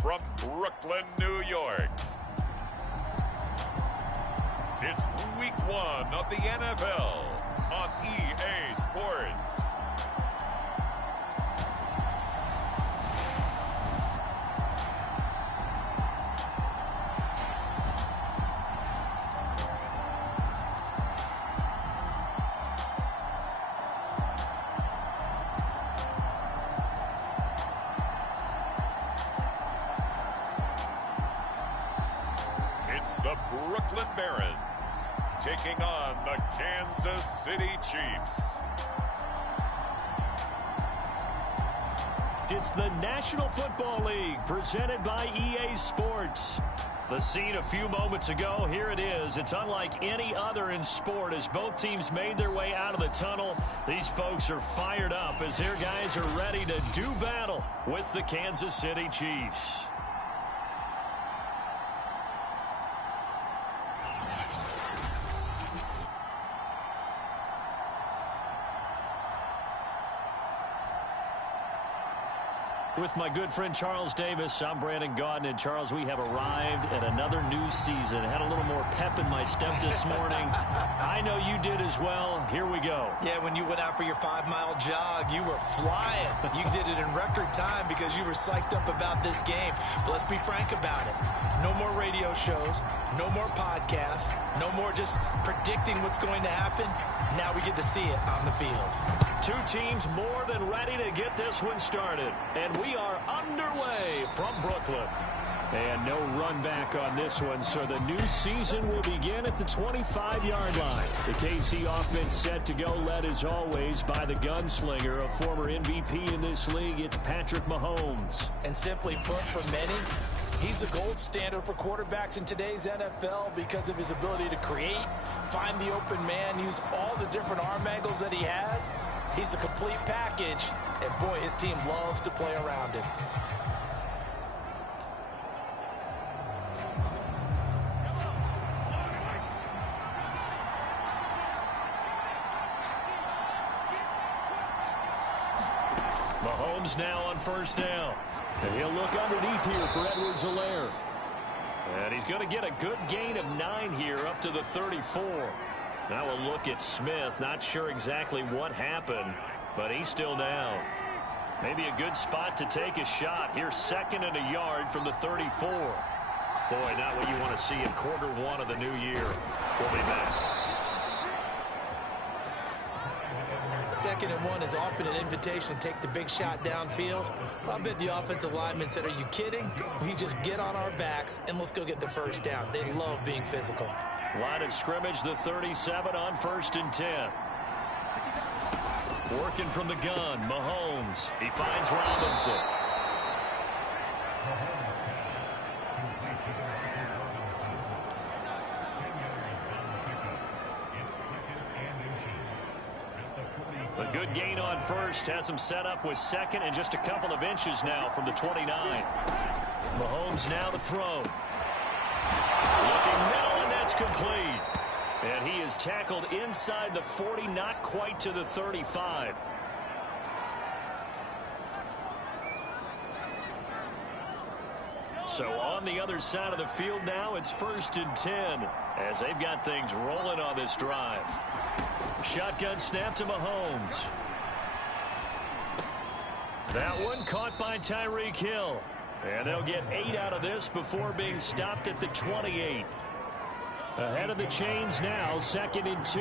from Brooklyn, New York. It's week 1 of the NFL on EA Sports. The Brooklyn Barons taking on the Kansas City Chiefs. It's the National Football League presented by EA Sports. The scene a few moments ago, here it is. It's unlike any other in sport as both teams made their way out of the tunnel. These folks are fired up as their guys are ready to do battle with the Kansas City Chiefs. With my good friend Charles Davis, I'm Brandon Gaudin. And Charles, we have arrived at another new season. Had a little more pep in my step this morning. I know you did as well. Here we go. Yeah, when you went out for your 5-mile jog, you were flying. You did it in record time because you were psyched up about this game. But let's be frank about it. No more radio shows, no more podcasts, no more just predicting what's going to happen. Now we get to see it on the field. Two teams more than ready to get this one started. And we are underway from Brooklyn. And no run back on this one, so the new season will begin at the 25-yard line. The KC offense set to go, led as always by the gunslinger, a former MVP in this league. It's Patrick Mahomes. And simply put, for many, he's the gold standard for quarterbacks in today's NFL because of his ability to create, find the open man, use all the different arm angles that he has. He's a complete package, and boy, his team loves to play around him. Mahomes now on first down. And he'll look underneath here for Edwards-Helaire. And he's going to get a good gain of 9 here up to the 34. Now we'll look at Smith. Not sure exactly what happened, but he's still down. Maybe a good spot to take a shot. Here's 2nd and a yard from the 34. Boy, not what you want to see in quarter 1 of the new year. We'll be back. 2nd and 1 is often an invitation to take the big shot downfield. I bet the offensive linemen said, are you kidding? We just get on our backs and let's go get the first down. They love being physical. Line of scrimmage, the 37 on 1st and 10. Working from the gun, Mahomes. He finds Robinson. A good gain on first, has him set up with 2nd and just a couple of inches now from the 29. Mahomes now to throw. Looking middle, and that's complete. And he is tackled inside the 40, not quite to the 35. So on the other side of the field now, it's 1st and 10 as they've got things rolling on this drive. Shotgun snap to Mahomes. That one caught by Tyreek Hill. And they'll get 8 out of this before being stopped at the 28. Ahead of the chains now, 2nd and 2.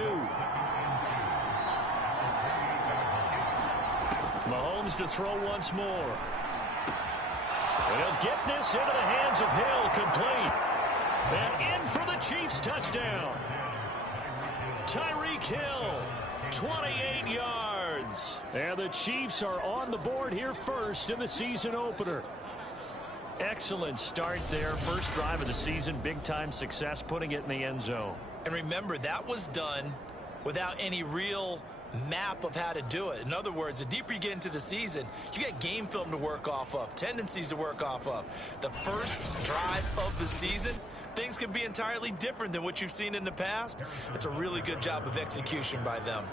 Mahomes to throw once more. And he'll get this into the hands of Hill, complete. And in for the Chiefs touchdown. Tyreek Hill, 28 yards. And the Chiefs are on the board here first in the season opener. Excellent start there. First drive of the season, big-time success, putting it in the end zone. And remember, that was done without any real map of how to do it. In other words, the deeper you get into the season, you get game film to work off of, tendencies to work off of. The first drive of the season, things can be entirely different than what you've seen in the past. It's a really good job of execution by them.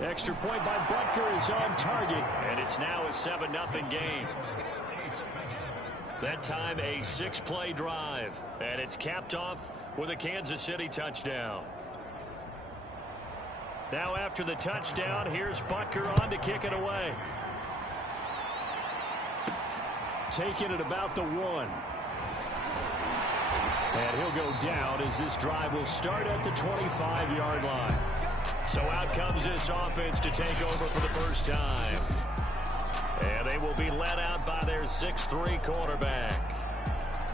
Extra point by Butker is on target, and it's now a 7-0 game. That time a 6-play drive, and it's capped off with a Kansas City touchdown. Now after the touchdown, here's Butker on to kick it away. Taking it about the 1. And he'll go down as this drive will start at the 25-yard line. So out comes this offense to take over for the first time. And they will be led out by their 6'3" quarterback.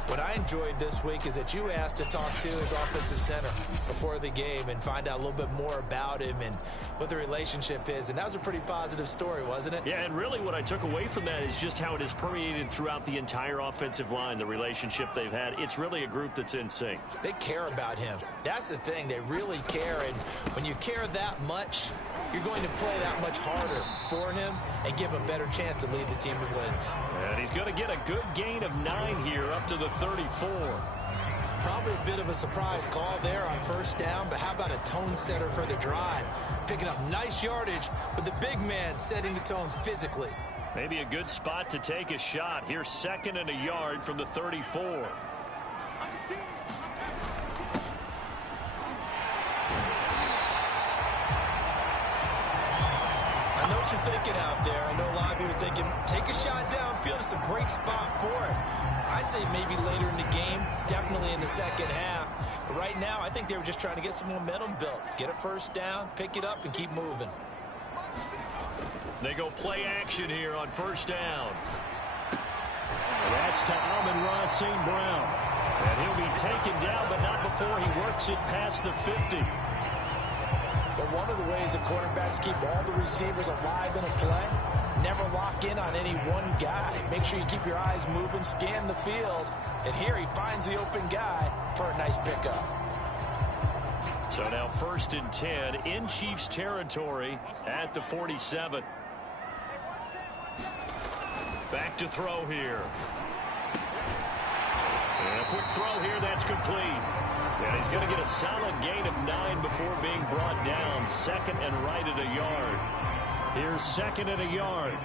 What I enjoyed this week is that you asked to talk to his offensive center before the game and find out a little bit more about him and what the relationship is. And that was a pretty positive story, wasn't it? Yeah, and really what I took away from that is just how it has permeated throughout the entire offensive line, the relationship they've had. It's really a group that's in sync. They care about him. That's the thing. They really care. And when you care that much, you're going to play that much harder for him and give him a better chance to lead the team to wins. And he's going to get a good gain of 9 here up to the 34. Probably a bit of a surprise call there on first down, but how about a tone setter for the drive? Picking up nice yardage with the big man setting the tone physically. Maybe a good spot to take a shot. Here's 2nd and a yard from the 34. I know what you're thinking out there. I know a lot of you are thinking, take a shot downfield. It's a great spot for it. I'd say maybe later in the game, definitely in the second half. But right now, I think they were just trying to get some momentum built. Get a first down, pick it up, and keep moving. They go play action here on first down. That's to Amon-Ra St. Brown. And he'll be taken down, but not before he works it past the 50. But one of the ways that quarterbacks keep all the receivers alive in a play, never lock in on any one guy. Make sure you keep your eyes moving, scan the field. And here he finds the open guy for a nice pickup. So now 1st and 10 in Chiefs territory at the 47. Back to throw here. And a quick throw here, that's complete. And he's going to get a solid gain of 9 before being brought down. 2nd and right at a yard. Here's 2nd and a yard.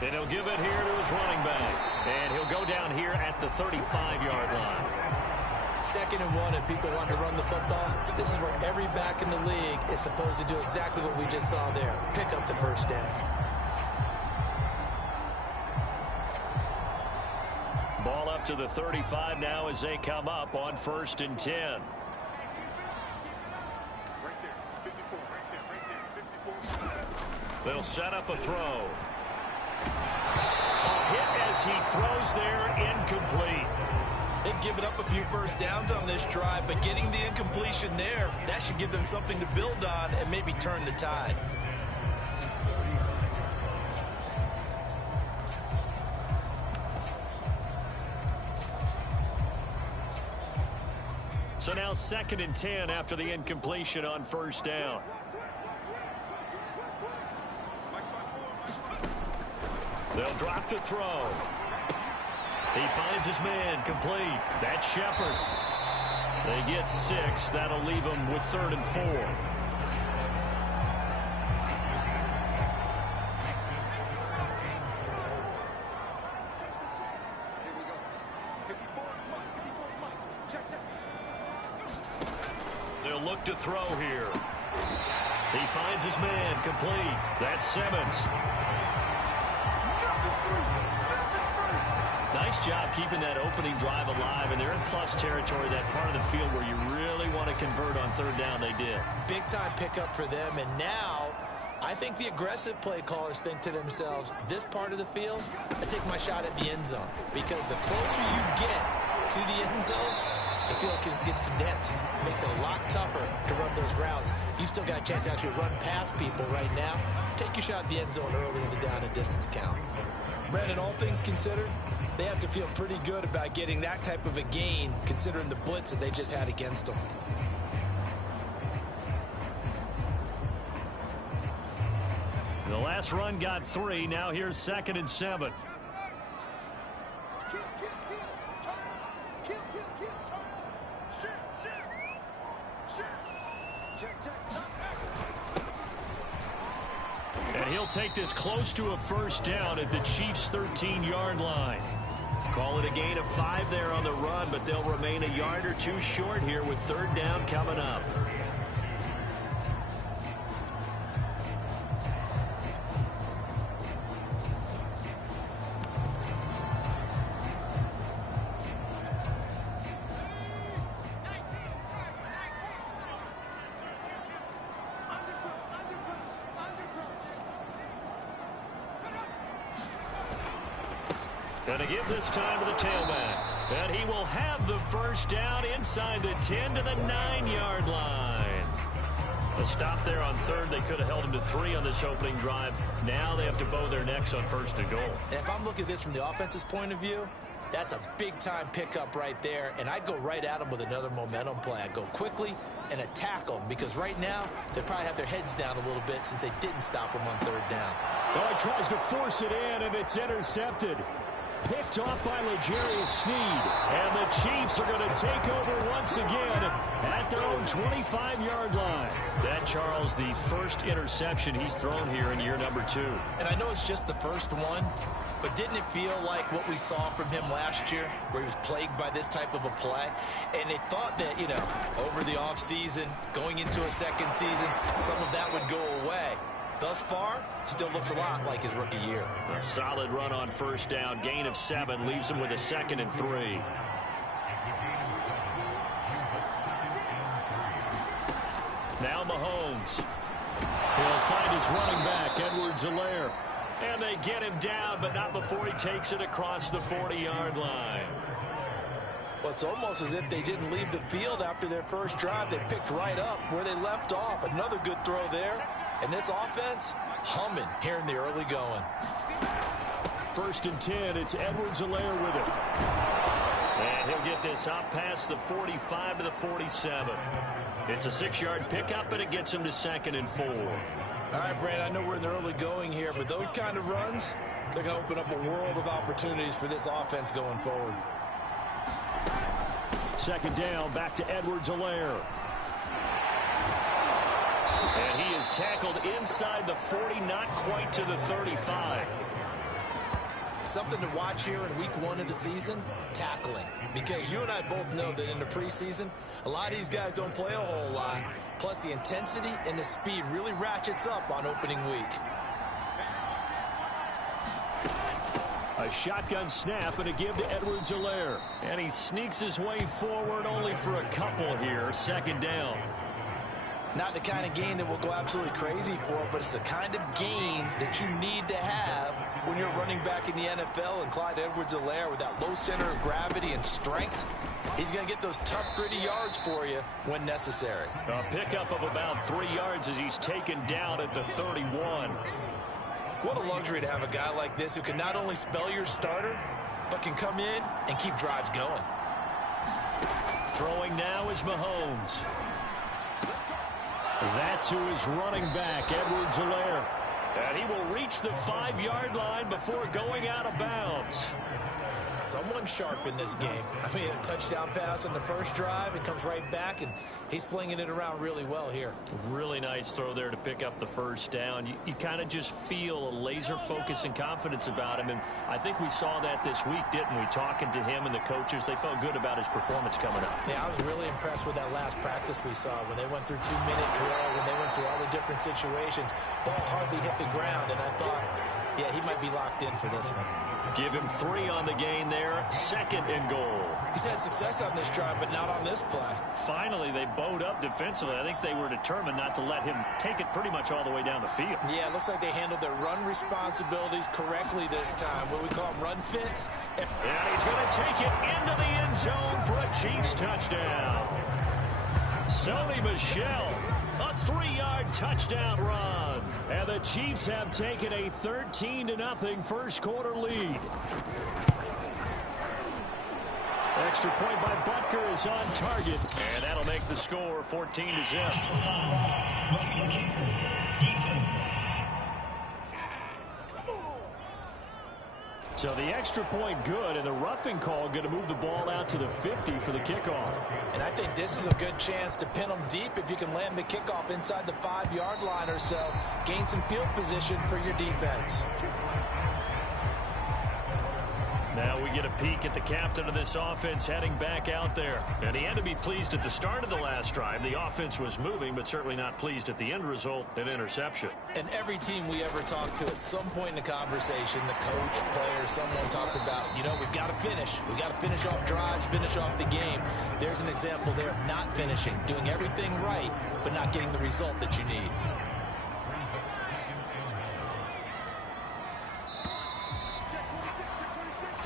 And he'll give it here to his running back. And he'll go down here at the 35-yard line. 2nd and 1, and people want to run the football. This is where every back in the league is supposed to do exactly what we just saw there. Pick up the first down. Ball up to the 35 now as they come up on 1st and 10. They'll set up a throw. A hit as he throws there, incomplete. They've given up a few first downs on this drive, but getting the incompletion there, that should give them something to build on and maybe turn the tide. So now 2nd and 10 after the incompletion on first down. They'll drop to throw. He finds his man, complete. That's Shepard. They get 6. That'll leave them with 3rd and 4. They'll look to throw here. He finds his man, complete. That's Simmons. Nice job keeping that opening drive alive, and they're in plus territory, that part of the field where you really want to convert on 3rd down. They did. Big time pickup for them, and now I think the aggressive play callers think to themselves, this part of the field, I take my shot at the end zone, because the closer you get to the end zone, the field gets condensed. It makes it a lot tougher to run those routes. You still got a chance to actually run past people right now. Take your shot at the end zone early in the down and distance count. Brandon, all things considered, they have to feel pretty good about getting that type of a gain, considering the blitz that they just had against them. The last run got 3. Now here's 2nd and 7. And he'll take this close to a first down at the Chiefs' 13-yard line. Call it a gain of 5 there on the run, but they'll remain a yard or two short here with third down coming up. Going to give this time to the tailback. And he will have the first down inside the 10 to the 9-yard line. A stop there on third. They could have held him to 3 on this opening drive. Now they have to bow their necks on first and goal. And if I'm looking at this from the offense's point of view, that's a big-time pickup right there. And I'd go right at him with another momentum play. I'd go quickly and attack them because right now they probably have their heads down a little bit since they didn't stop him on third down. Oh, he tries to force it in, and it's intercepted. Picked off by Blachayes Sneed. And the Chiefs are going to take over once again at their own 25-yard line. That, Charles, the first interception he's thrown here in year number 2. And I know it's just the first one, but didn't it feel like what we saw from him last year, where he was plagued by this type of a play? And they thought that, you know, over the offseason, going into a second season, some of that would go away. Thus far, still looks a lot like his rookie year. A solid run on first down. Gain of 7 leaves him with a 2nd and 3. Now Mahomes. He'll find his running back, Edwards-Helaire. And they get him down, but not before he takes it across the 40-yard line. Well, it's almost as if they didn't leave the field after their first drive. They picked right up where they left off. Another good throw there. And this offense, humming here in the early going. 1st and 10, it's Edwards-Helaire with it. And he'll get this out past the 45 to the 47. It's a 6-yard pickup, and it gets him to 2nd and 4. All right, Brandon, I know we're in the early going here, but those kind of runs, they're going to open up a world of opportunities for this offense going forward. 2nd down, back to Edwards-Helaire. And he is tackled inside the 40, not quite to the 35. Something to watch here in week 1 of the season, tackling. Because you and I both know that in the preseason, a lot of these guys don't play a whole lot. Plus, the intensity and the speed really ratchets up on opening week. A shotgun snap and a give to Edwards-Helaire. And he sneaks his way forward only for a couple here. 2nd down. Not the kind of gain that will go absolutely crazy for, but it's the kind of gain that you need to have when you're running back in the NFL. And Clyde Edwards-Helaire, with that low center of gravity and strength, he's going to get those tough, gritty yards for you when necessary. A pickup of about 3 yards as he's taken down at the 31. What a luxury to have a guy like this who can not only spell your starter, but can come in and keep drives going. Throwing now is Mahomes. That's who is running back, Edwards-Helaire. And he will reach the 5-yard line before going out of bounds. Someone sharp in this game. I mean, a touchdown pass on the first drive, and comes right back, and he's flinging it around really well here. Really nice throw there to pick up the first down. You kind of just feel a laser focus and confidence about him, and I think we saw that this week, didn't we? Talking to him and the coaches, they felt good about his performance coming up. Yeah, I was really impressed with that last practice we saw when they went through 2-minute drill, when they went through all the different situations. Ball hardly hit the ground, and I thought, yeah, he might be locked in for this one. Give him 3 on the gain there. 2nd and goal. He's had success on this drive, but not on this play. Finally, they bowed up defensively. I think they were determined not to let him take it pretty much all the way down the field. Yeah, it looks like they handled their run responsibilities correctly this time. What we call them run fits. And he's going to take it into the end zone for a Chiefs touchdown. Sony Michel, a 3-yard touchdown run. And the Chiefs have taken a 13-0 first quarter lead. Extra point by Butker is on target. And that'll make the score 14-0. So the extra point good, and the roughing call going to move the ball out to the 50 for the kickoff. And I think this is a good chance to pin them deep if you can land the kickoff inside the 5-yard line or so. Gain some field position for your defense. Now we get a peek at the captain of this offense heading back out there. And he had to be pleased at the start of the last drive. The offense was moving, but certainly not pleased at the end result, an interception. And every team we ever talk to at some point in the conversation, the coach, player, someone talks about, you know, we've got to finish. We've got to finish off drives, finish off the game. There's an example there of not finishing, doing everything right, but not getting the result that you need.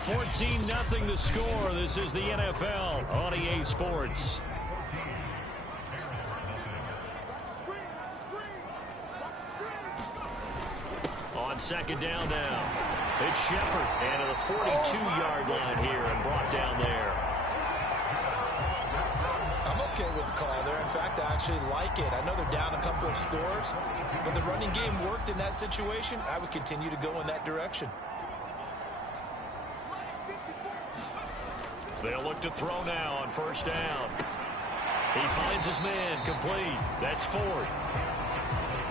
14-0 the score. This is the NFL on EA Sports. On second down now, it's Shepard, and at the 42-yard line here and brought down there. I'm okay with the call there. In fact, I actually like it. I know they're down a couple of scores, but the running game worked in that situation. I would continue to go in that direction. They'll look to throw now on first down. He finds his man, complete. That's Ford.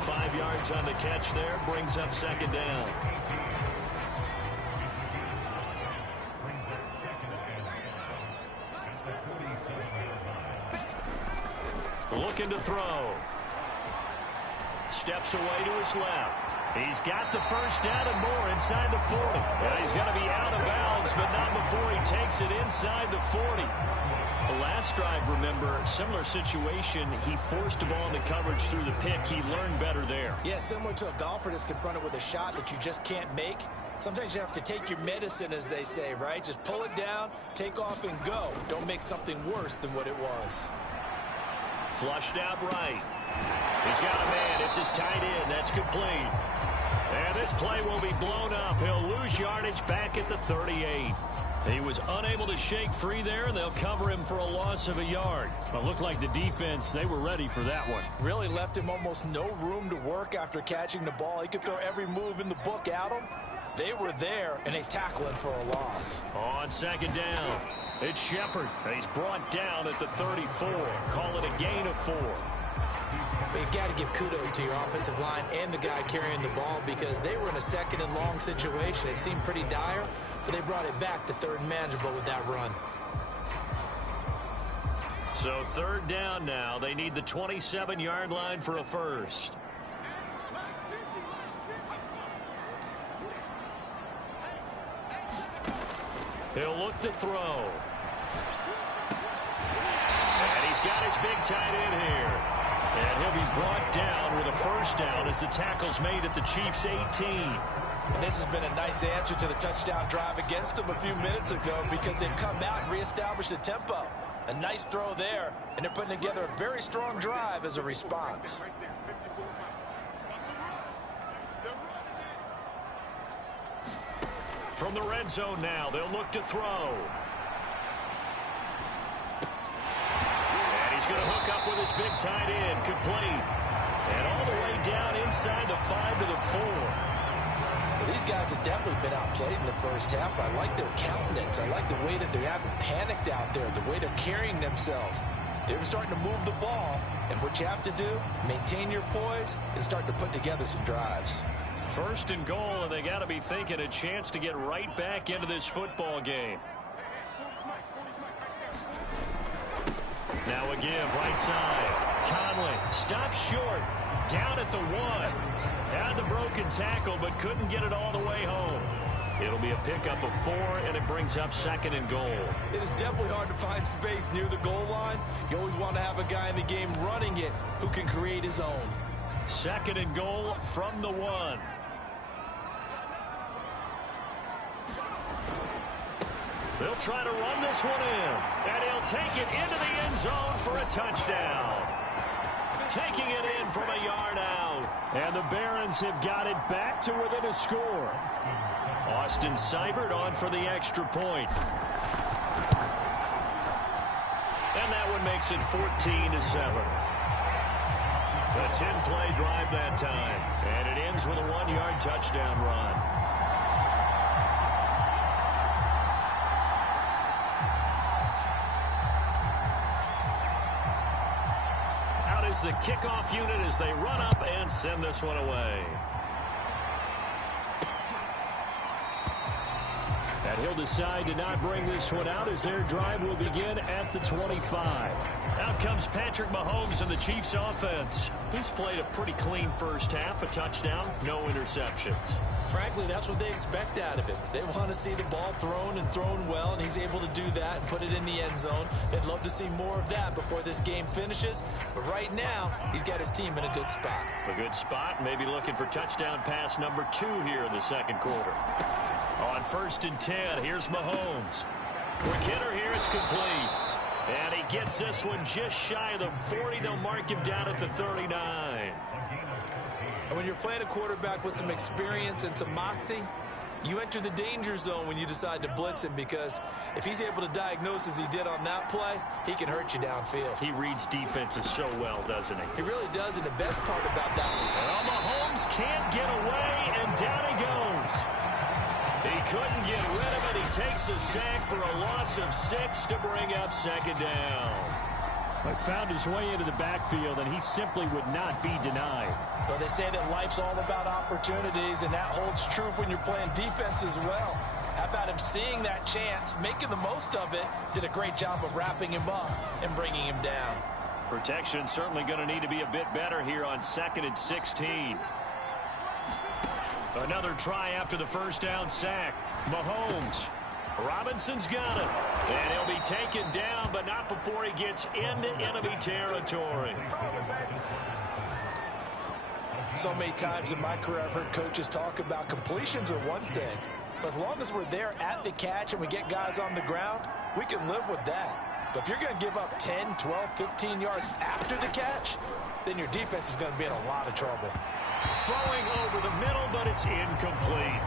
5 yards on the catch there, brings up second down. Looking to throw. Steps away to his left. He's got the first down and more inside the 40. And he's going to be out of bounds, but not before he takes it inside the 40. The last drive, remember, similar situation. He forced the ball into coverage through the pick. He learned better there. Yeah, similar to a golfer that's confronted with a shot that you just can't make. Sometimes you have to take your medicine, as they say, right? Just pull it down, take off, and go. Don't make something worse than what it was. Flushed out right. He's got a man. It's his tight end. That's complete. And this play will be blown up. He'll lose yardage back at the 38. He was unable to shake free there, and they'll cover him for a loss of a yard. But it looked like the defense, they were ready for that one. Really left him almost no room to work after catching the ball. He could throw every move in the book at him. They were there, and they tackle him for a loss. On second down, it's Shepard. He's brought down at the 34. Call it a gain of 4. But you've got to give kudos to your offensive line and the guy carrying the ball because they were in a second and long situation. It seemed pretty dire, but they brought it back to third and manageable with that run. So third down now. They need the 27-yard line for a first. He'll look to throw. And he's got his big tight end here. And he'll be brought down with a first down as the tackle's made at the Chiefs' 18. And this has been a nice answer to the touchdown drive against them a few minutes ago because they've come out and reestablished the tempo. A nice throw there, and they're putting together a very strong drive as a response. From the red zone now, they'll look to throw. And he's going to hook up with his big tight end, complete. And all the way down inside the 5 to the 4. Well, these guys have definitely been outplayed in the first half. I like their countenance. I like the way that they haven't panicked out there, the way they're carrying themselves. They're starting to move the ball, and what you have to do, maintain your poise and start to put together some drives. First and goal, and they got to be thinking a chance to get right back into this football game. Now a give, right side. Conley stops short, down at the 1. Had the broken tackle, but couldn't get it all the way home. It'll be a pickup of 4, and it brings up second and goal. It is definitely hard to find space near the goal line. You always want to have a guy in the game running it who can create his own. Second and goal from the 1. They'll try to run this one in, and he'll take it into the end zone for a touchdown. Taking it in from a yard out, and the Barons have got it back to within a score. Austin Seibert on for the extra point. And that one makes it 14-7. A 10-play drive that time, and it ends with a 1-yard touchdown run. the kickoff unit as they run up and send this one away. And he'll decide to not bring this one out as their drive will begin at the 25. Out comes Patrick Mahomes and the Chiefs offense. He's played a pretty clean first half, a touchdown, no interceptions. Frankly, that's what they expect out of him. They want to see the ball thrown and thrown well, and he's able to do that and put it in the end zone. They'd love to see more of that before this game finishes. But right now, he's got his team in a good spot. A good spot, maybe looking for touchdown pass number 2 here in the second quarter. On 1st and 10, here's Mahomes. Quick hitter here, it's complete. And he gets this one just shy of the 40. They'll mark him down at the 39. And when you're playing a quarterback with some experience and some moxie, you enter the danger zone when you decide to blitz him, because if he's able to diagnose as he did on that play, he can hurt you downfield. He reads defenses so well, doesn't he? He really does, and the best part about that... Well, Mahomes can't get away, and down he goes. He couldn't get rid of it. He takes a sack for a loss of 6 to bring up 2nd down. He found his way into the backfield, and he simply would not be denied. Well, they say that life's all about opportunities, and that holds true when you're playing defense as well. How about him seeing that chance, making the most of it, did a great job of wrapping him up and bringing him down. Protection certainly going to need to be a bit better here on 2nd and 16. Another try after the first down sack. Mahomes. Robinson's got it. And he'll be taken down, but not before he gets into enemy territory. So many times in my career, I've heard coaches talk about completions are one thing. But as long as we're there at the catch and we get guys on the ground, we can live with that. But if you're going to give up 10, 12, 15 yards after the catch, then your defense is going to be in a lot of trouble. Throwing over the middle, but it's incomplete.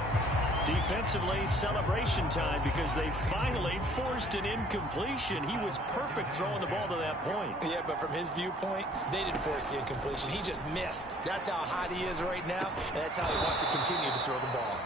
Defensively, celebration time because they finally forced an incompletion. He was perfect throwing the ball to that point. Yeah, but from his viewpoint, they didn't force the incompletion. He just missed. That's how hot he is right now, and that's how he wants to continue to throw the ball.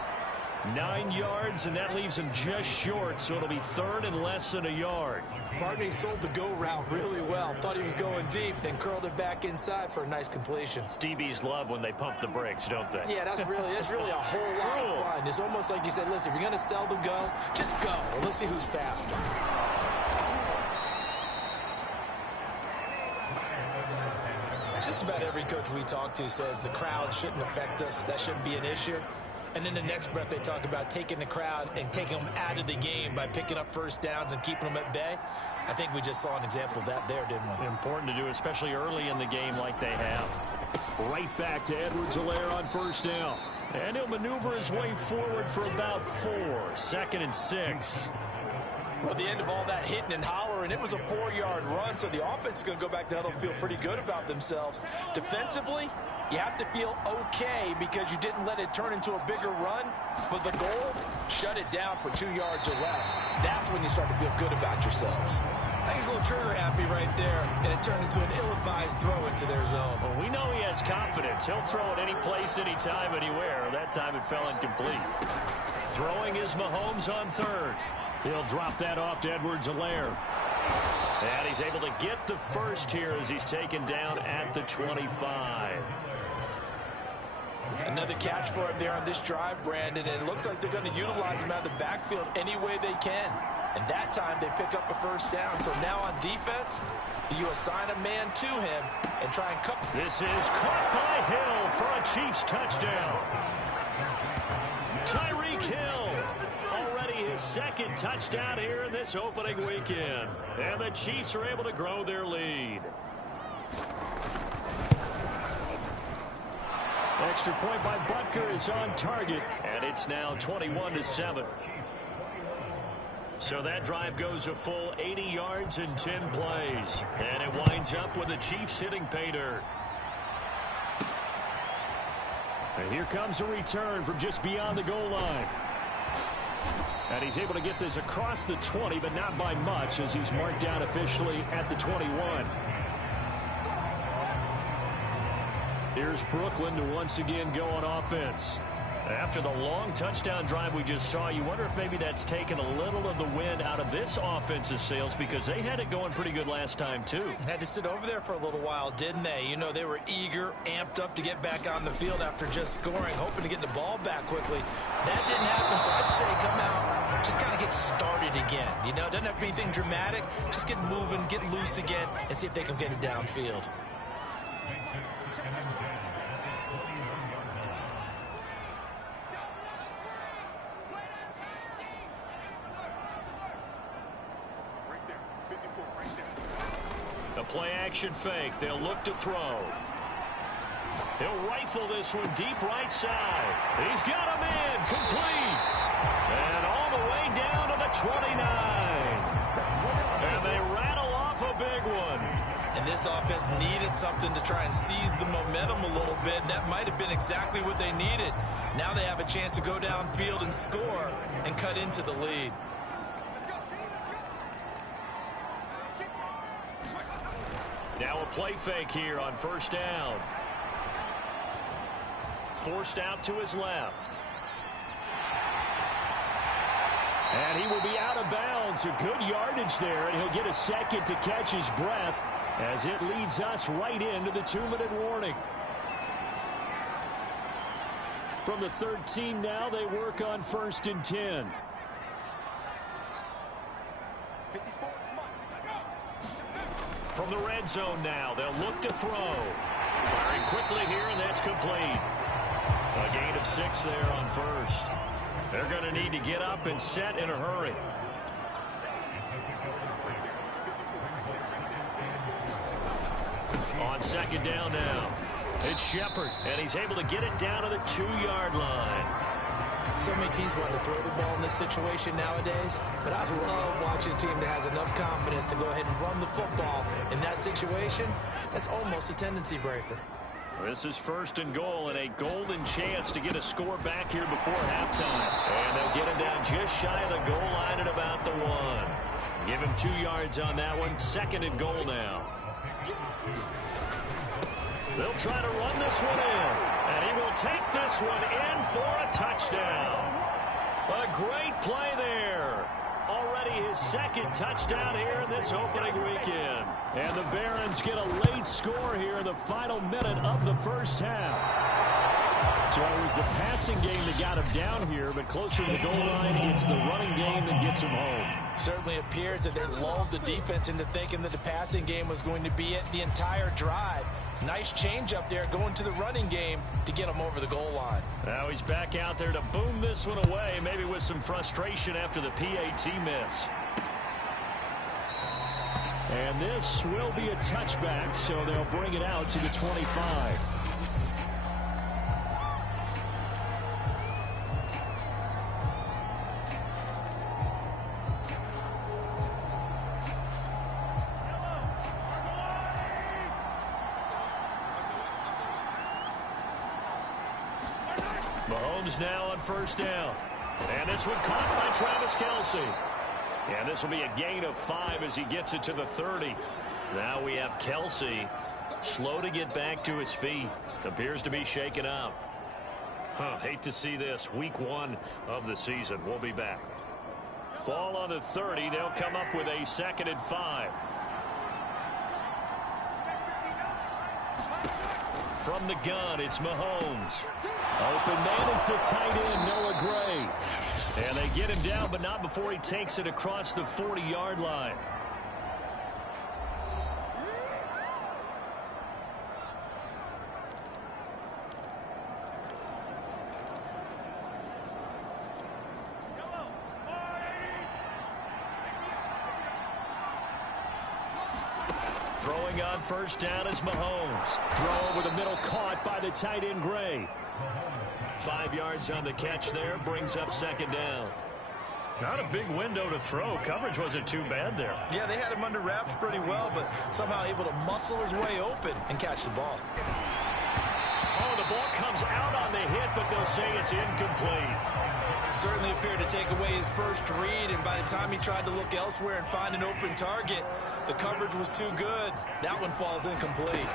9 yards, and that leaves him just short, so it'll be 3rd and less than a yard. Pardon me, sold the go route really well. Thought he was going deep, then curled it back inside for a nice completion. DBs love when they pump the brakes, don't they? Yeah, that's really a whole lot of fun. It's almost like you said, listen, if you're going to sell the go, just go. And let's see who's faster. Just about every coach we talk to says the crowd shouldn't affect us. That shouldn't be an issue. And in the next breath, they talk about taking the crowd and taking them out of the game by picking up first downs and keeping them at bay. I think we just saw an example of that there, didn't we? Important to do, especially early in the game like they have. Right back to Edwards-Helaire on 1st down. And he'll maneuver his way forward for about 4. 2nd and 6. Well, the end of all that hitting and hollering, it was a 4-yard run, so the offense is going to go back down and feel pretty good about themselves. Defensively, you have to feel okay because you didn't let it turn into a bigger run, but the goal, shut it down for 2 yards or less. That's when you start to feel good about yourselves. I think he's a little trigger happy right there, and it turned into an ill-advised throw into their zone. Well, we know he has confidence. He'll throw it any place, anytime, anywhere. That time it fell incomplete. Throwing is Mahomes on 3rd. He'll drop that off to Edwards-Helaire. And he's able to get the first here as he's taken down at the 25. Another catch for him there on this drive, Brandon, and it looks like they're going to utilize him out of the backfield any way they can. And that time they pick up a first down. So now on defense, you assign a man to him and try and cut. This is caught by Hill for a Chiefs touchdown. Tyreek Hill, already his 2nd touchdown here in this opening weekend. And the Chiefs are able to grow their lead. Extra point by Butker is on target, and it's now 21-7. So that drive goes a full 80 yards in 10 plays, and it winds up with the Chiefs hitting pay dirt. And here comes a return from just beyond the goal line. And he's able to get this across the 20, but not by much, as he's marked down officially at the 21. Here's Brooklyn to once again go on offense. After the long touchdown drive we just saw, you wonder if maybe that's taken a little of the wind out of this offense's sails, because they had it going pretty good last time too. Had to sit over there for a little while, didn't they? You know, they were eager, amped up to get back on the field after just scoring, hoping to get the ball back quickly. That didn't happen, so I'd say come out, just kind of get started again. You know, it doesn't have to be anything dramatic. Just get moving, get loose again, and see if they can get it downfield. The play-action fake. They'll look to throw. He'll rifle this one deep right side. He's got him in. Complete. And all the way down to the 29. And they rattle off a big one. And this offense needed something to try and seize the momentum a little bit. That might have been exactly what they needed. Now they have a chance to go downfield and score and cut into the lead. Now a play fake here on first down. Forced out to his left. And he will be out of bounds. A good yardage there, and he'll get a second to catch his breath as it leads us right into the 2-minute warning. From the 13 now, they work on 1st and 10. From the red zone now, they'll look to throw. Firing quickly here, and that's complete. A gain of 6 there on first. They're going to need to get up and set in a hurry. On 2nd down now, it's Shepard, and he's able to get it down to the 2-yard line. So many teams want to throw the ball in this situation nowadays, but I love watching a team that has enough confidence to go ahead and run the football. In that situation, that's almost a tendency breaker. This is 1st and goal, and a golden chance to get a score back here before halftime. And they'll get him down just shy of the goal line at about the 1. Give him 2 yards on that one. 2nd and goal now. They'll try to run this one in, and he will take this one in for a touchdown. A great play there. Already his 2nd touchdown here in this opening weekend. And the Barons get a late score here in the final minute of the first half. So it was the passing game that got him down here, but closer to the goal line, it's the running game that gets him home. Certainly appears that they lulled the defense into thinking that the passing game was going to be it the entire drive. Nice change up there going to the running game to get him over the goal line. Now he's back out there to boom this one away, maybe with some frustration after the PAT miss. And this will be a touchback, so they'll bring it out to the 25. Mahomes now on 1st down. And this one caught by Travis Kelce. And this will be a gain of 5 as he gets it to the 30. Now we have Kelce slow to get back to his feet. Appears to be shaken up. Hate to see this. Week 1 of the season. We'll be back. Ball on the 30. They'll come up with a 2nd and 5. From the gun, it's Mahomes. Open man is the tight end, Noah Gray. And they get him down, but not before he takes it across the 40-yard line. Throwing on 1st down is Mahomes. Throw over the middle, caught by the tight end, Gray. 5 yards on the catch there, brings up 2nd down. Not a big window to throw. Coverage wasn't too bad there. Yeah, they had him under wraps pretty well, but somehow able to muscle his way open and catch the ball. Oh, the ball comes out on the hit, but they'll say it's incomplete. Certainly appeared to take away his first read, and by the time he tried to look elsewhere and find an open target, the coverage was too good. That one falls incomplete.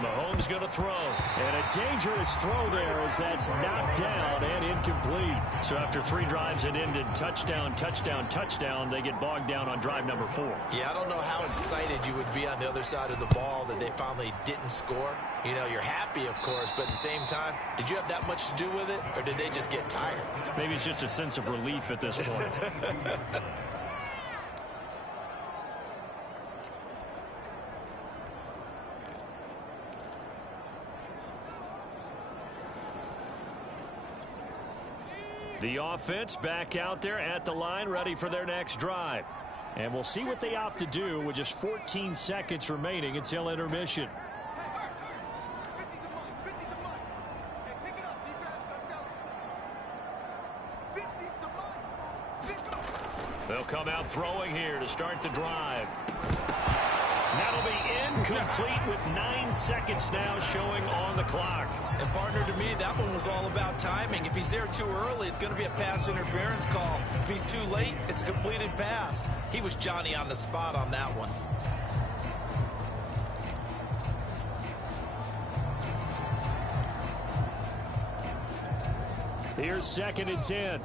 Mahomes going to throw. And a dangerous throw there as that's knocked down and incomplete. So after 3 drives that ended touchdown, touchdown, touchdown, they get bogged down on drive number 4. Yeah, I don't know how excited you would be on the other side of the ball that they finally didn't score. You know, you're happy, of course, but at the same time, did you have that much to do with it, or did they just get tired? Maybe it's just a sense of relief at this point. The offense back out there at the line, ready for their next drive. And we'll see what they opt to do with just 14 seconds remaining until intermission. They'll come out throwing here to start the drive. That'll be incomplete with 9 seconds now showing on the clock. And partner, to me, that one was all about timing. If he's there too early, it's going to be a pass interference call. If he's too late, it's a completed pass. He was Johnny on the spot on that one. Here's 2nd and 10.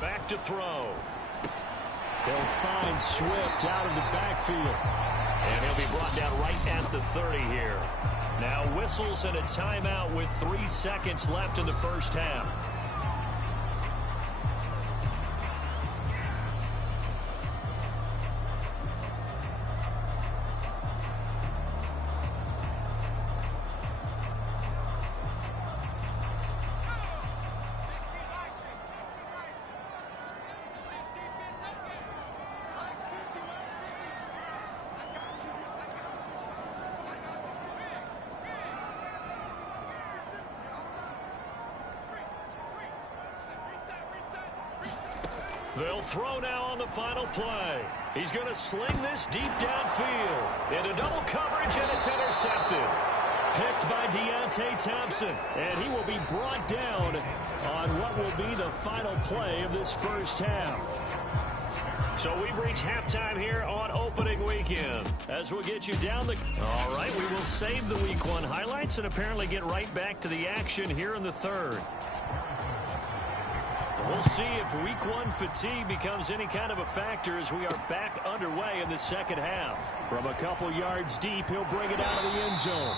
Back to throw. They'll find Swift out of the backfield. And he'll be brought down right at the 30 here. Now whistles and a timeout with 3 seconds left in the first half. They'll throw now on the final play. He's going to sling this deep downfield. Into double coverage, and it's intercepted. Picked by Deontay Thompson. And he will be brought down on what will be the final play of this first half. So we've reached halftime here on opening weekend. As we'll get you down the... All right, we will save the Week 1 highlights and apparently get right back to the action here in the third. We'll see if Week 1 fatigue becomes any kind of a factor as we are back underway in the second half. From a couple yards deep, he'll bring it out of the end zone.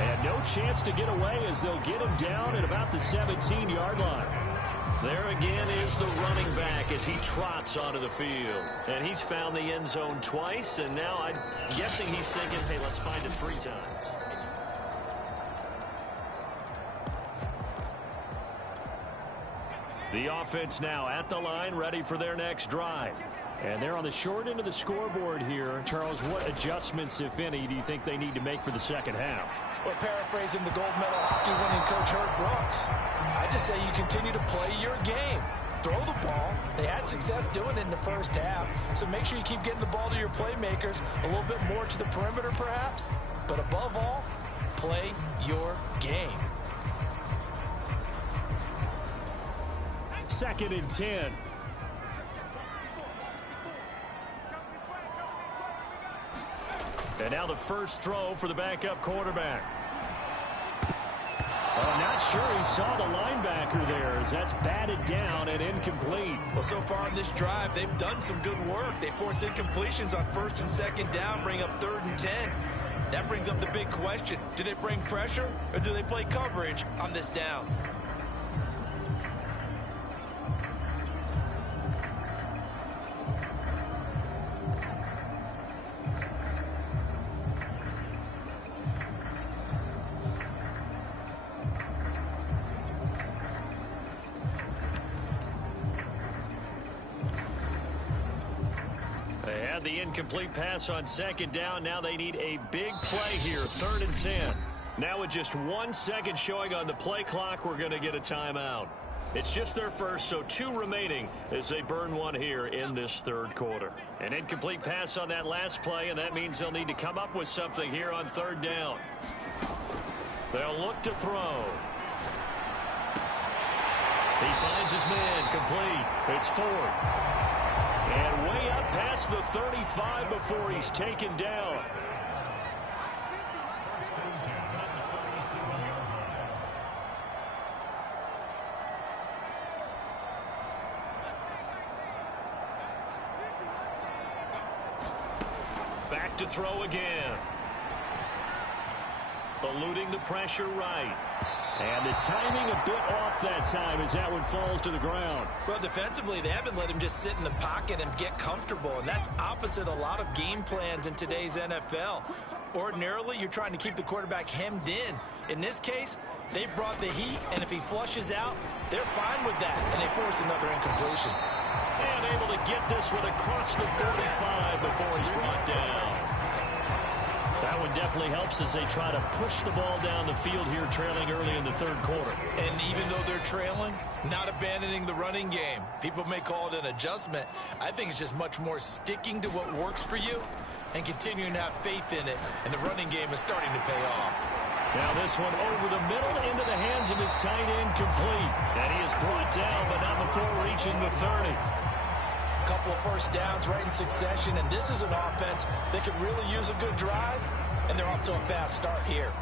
And no chance to get away as they'll get him down at about the 17-yard line. There again is the running back as he trots onto the field. And he's found the end zone twice, and now I'm guessing he's thinking, hey, let's find it 3 times. The offense now at the line, ready for their next drive. And they're on the short end of the scoreboard here. Charles, what adjustments, if any, do you think they need to make for the second half? Well, paraphrasing the gold medal hockey winning coach Herb Brooks, I just say you continue to play your game. Throw the ball. They had success doing it in the first half, so make sure you keep getting the ball to your playmakers, a little bit more to the perimeter perhaps, but above all, play your game. 2nd and 10. And now the first throw for the backup quarterback. I'm not sure he saw the linebacker there as that's batted down and incomplete. Well, so far on this drive, they've done some good work. They force incompletions on 1st and 2nd down, bring up 3rd and 10. That brings up the big question. Do they bring pressure or do they play coverage on this down? The incomplete pass on 2nd down. Now they need a big play here. 3rd and 10. Now with just 1 second showing on the play clock, we're going to get a timeout. It's just their first, so 2 remaining as they burn 1 here in this 3rd quarter. An incomplete pass on that last play, and that means they'll need to come up with something here on 3rd down. They'll look to throw. He finds his man, complete. It's 4. And way up past the 35 before he's taken down. Back to throw again. Eluding the pressure right. And the timing a bit off that time as that one falls to the ground. Well, defensively, they haven't let him just sit in the pocket and get comfortable, and that's opposite a lot of game plans in today's NFL. Ordinarily, you're trying to keep the quarterback hemmed in. In this case, they brought the heat, and if he flushes out, they're fine with that, and they force another incompletion. And able to get this one across the 35 before he's brought down. That one definitely helps as they try to push the ball down the field here, trailing early in the third quarter. And even though they're trailing, not abandoning the running game. People may call it an adjustment. I think it's just much more sticking to what works for you and continuing to have faith in it. And the running game is starting to pay off. Now this one over the middle into the hands of his tight end, complete. And he is brought down, but not before reaching the 30. A couple of first downs right in succession, and this is an offense that could really use a good drive, and they're off to a fast start here.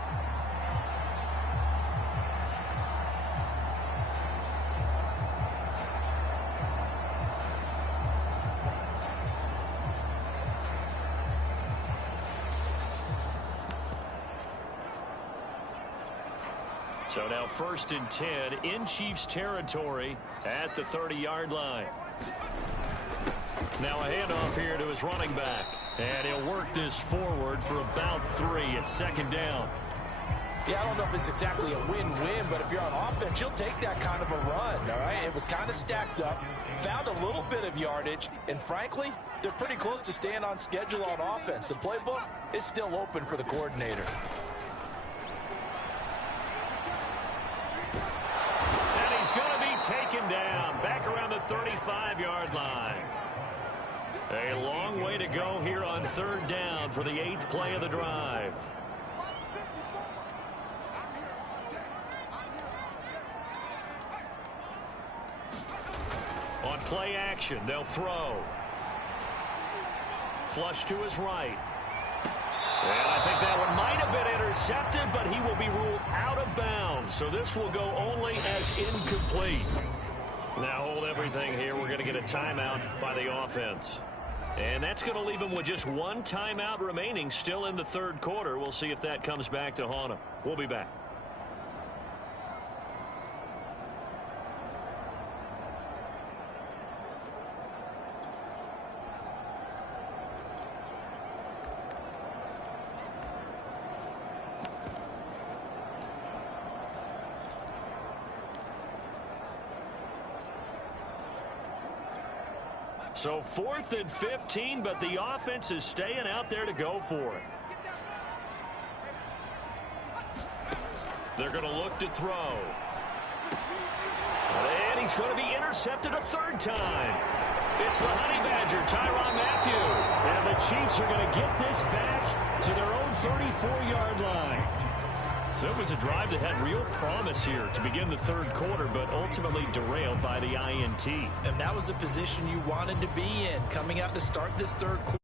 So now 1st and 10 in Chiefs territory at the 30-yard line. Now a handoff here to his running back. And he'll work this forward for about 3 at 2nd down. Yeah, I don't know if it's exactly a win-win, but if you're on offense, you'll take that kind of a run, all right? It was kind of stacked up, found a little bit of yardage, and frankly, they're pretty close to staying on schedule on offense. The playbook is still open for the coordinator. And he's going to be taken down back around the 35-yard line. A long way to go here on 3rd down for the 8th play of the drive. On play action, they'll throw. Flush to his right. And I think that one might have been intercepted, but he will be ruled out of bounds. So this will go only as incomplete. Now hold everything here. We're going to get a timeout by the offense. And that's going to leave him with just 1 timeout remaining still in the 3rd quarter. We'll see if that comes back to haunt him. We'll be back. So 4th and 15, but the offense is staying out there to go for it. They're going to look to throw. And he's going to be intercepted a 3rd time. It's the Honey Badger, Tyrann Mathieu. And the Chiefs are going to get this back to their own 34-yard line. So it was a drive that had real promise here to begin the 3rd quarter, but ultimately derailed by the INT. And that was the position you wanted to be in coming out to start this 3rd quarter.